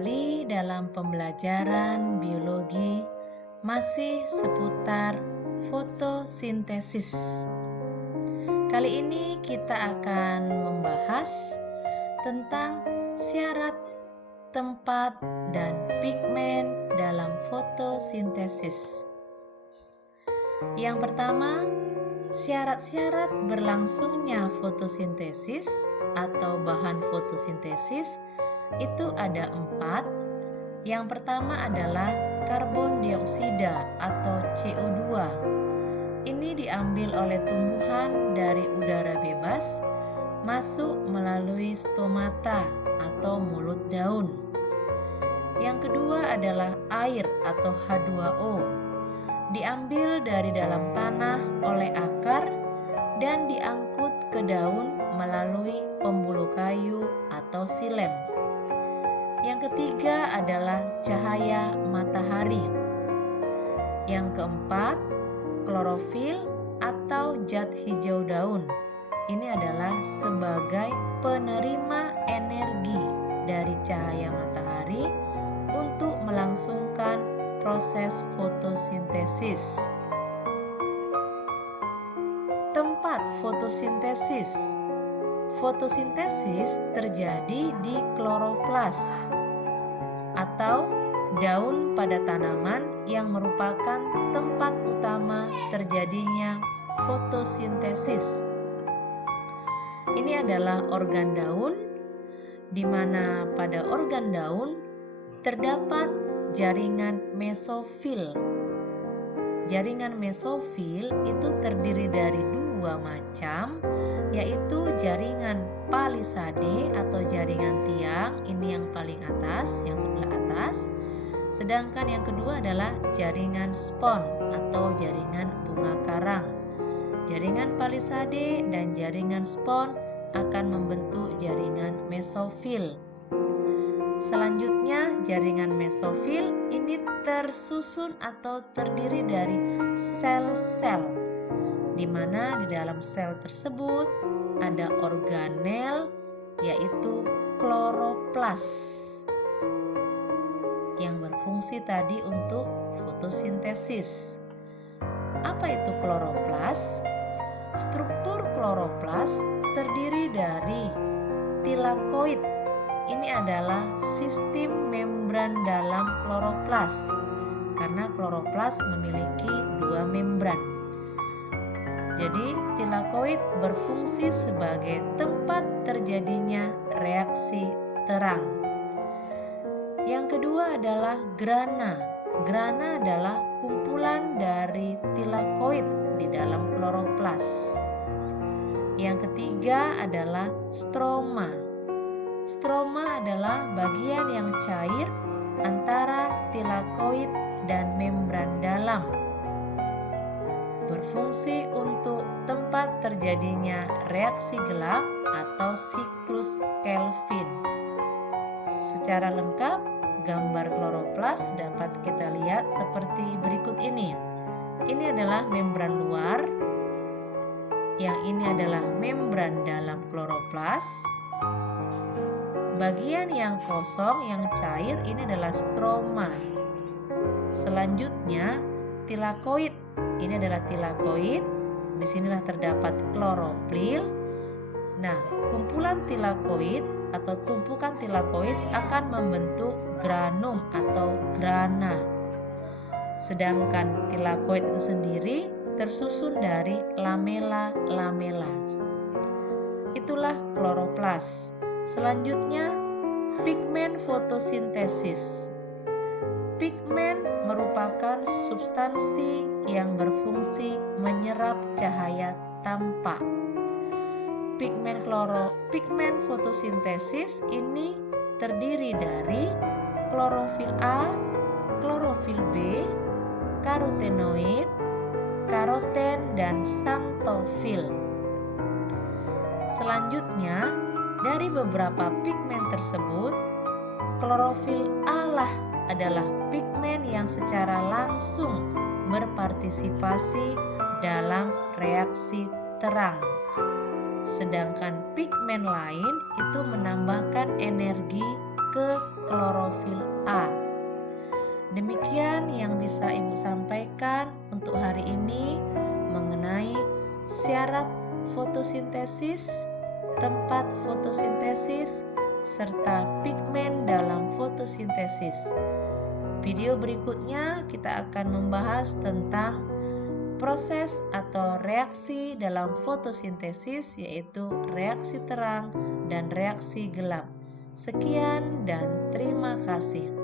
kembali dalam pembelajaran biologi masih seputar fotosintesis. Kali ini kita akan membahas tentang syarat, tempat, dan pigmen dalam fotosintesis. Yang pertama, syarat-syarat berlangsungnya fotosintesis atau bahan fotosintesis itu ada 4. Yang pertama adalah karbon dioksida atau CO2. Ini diambil oleh tumbuhan dari udara bebas, masuk melalui stomata atau mulut daun. Yang kedua adalah air atau H2O. Diambil dari dalam tanah oleh akar dan diangkut ke daun melalui pembuluh kayu atau silem. Yang ketiga adalah cahaya matahari. Yang keempat, klorofil atau zat hijau daun. Ini adalah sebagai penerima energi dari cahaya matahari untuk melangsungkan proses fotosintesis. Tempat fotosintesis. Fotosintesis terjadi di kloroplas atau daun pada tanaman yang merupakan tempat utama terjadinya fotosintesis. Ini adalah organ daun, di mana pada organ daun terdapat jaringan mesofil. Jaringan mesofil itu terdiri dari 2 macam, yaitu jaringan palisade atau jaringan tiang, ini yang paling atas, yang sebelah atas. Sedangkan yang kedua adalah jaringan spon atau jaringan bunga karang. Jaringan palisade dan jaringan spon akan membentuk jaringan mesofil. Selanjutnya, jaringan mesofil ini tersusun atau terdiri dari sel-sel, di mana di dalam sel tersebut ada organel, yaitu kloroplas, yang berfungsi tadi untuk fotosintesis. Apa itu kloroplas? Struktur kloroplas terdiri dari tilakoid. Ini adalah sistem membran dalam kloroplas, karena kloroplas memiliki 2 membran. Jadi, tilakoid berfungsi sebagai tempat terjadinya reaksi terang. Yang kedua adalah grana. Grana adalah kumpulan dari tilakoid di dalam kloroplas. Yang ketiga adalah stroma. Stroma adalah bagian yang cair antara tilakoid dan membran dalam, berfungsi untuk tempat terjadinya reaksi gelap atau siklus Kelvin. Secara lengkap, gambar kloroplas dapat kita lihat seperti berikut ini. Ini adalah membran luar, yang ini adalah membran dalam kloroplas. Bagian yang kosong, yang cair, ini adalah stroma. Selanjutnya, tilakoid. Ini adalah tilakoid. Disinilah terdapat kloroplil. Nah, kumpulan tilakoid atau tumpukan tilakoid akan membentuk granum atau grana. Sedangkan tilakoid itu sendiri tersusun dari lamela-lamela. Itulah kloroplas. Selanjutnya, pigmen fotosintesis. Pigmen merupakan substansi yang berfungsi menyerap cahaya tanpa. Pigmen fotosintesis ini terdiri dari klorofil A, klorofil B, karotenoid, karoten, dan xanthofil. Selanjutnya, dari beberapa pigmen tersebut, klorofil A lah adalah pigmen yang secara langsung berpartisipasi dalam reaksi terang. Sedangkan pigmen lain itu menambahkan energi ke klorofil A. Demikian yang bisa Ibu sampaikan untuk hari ini mengenai syarat fotosintesis, tempat fotosintesis, serta pigmen dalam fotosintesis. Video berikutnya kita akan membahas tentang proses atau reaksi dalam fotosintesis, yaitu reaksi terang dan reaksi gelap. Sekian dan terima kasih.